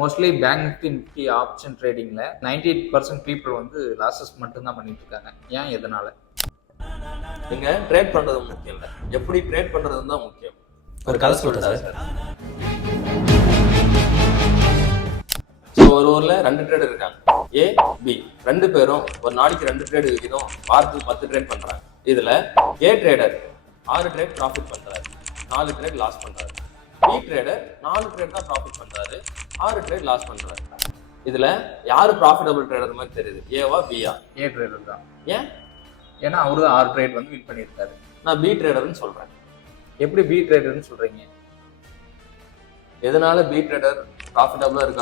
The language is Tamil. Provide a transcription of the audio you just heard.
மோஸ்ட்லி பேங்க் நிஃப்டி ஆப்ஷன் ட்ரேடிங்ல 98% பீப்புள் வந்து லாசஸ் மட்டும்தான் பண்ணிட்டு இருக்காங்க. ஏன் எதனால? நீங்க ட்ரேட் பண்றது முக்கியம் இல்லை, எப்படி ட்ரேட் பண்றது தான் முக்கியம். ஒரு கதை சொல்லுங்க சார். ஸோ ஒரு ஊர்ல 2 ட்ரேடர் இருக்காங்க, ஏ பி. 2 பேரும் ஒரு நாளைக்கு 2 ட்ரேடு விற்கிதும், வாரத்துக்கு 10 ட்ரேட் பண்றாங்க. இதுல ஏ ட்ரேடர் 6 ட்ரேட் ப்ராஃபிட் பண்றாரு, 4 ட்ரேட் லாஸ் பண்றாரு. பி ட்ரேடர் 4 ட்ரேட் தான் ப்ராஃபிட் பண்றாரு, 6 ட்ரேட் லாஸ் பண்றாரு. இதுல யாரு ப்ராஃபிட்டபிள் ட்ரேடர் மாதிரி தெரியுது, ஏவா பியா? ஏ ட்ரேடர் தான். ஏன்? ஏன்னா அவரு தான் 6 ட்ரேட் வந்து வின் பண்ணியிருக்காரு. நான் பி ட்ரேடர்னு சொல்றேன். எப்படி பி ட்ரேடர்னு சொல்றீங்க? எதனால பி ட்ரேடர் ப்ராஃபிட்டபிளா இருக்காங்க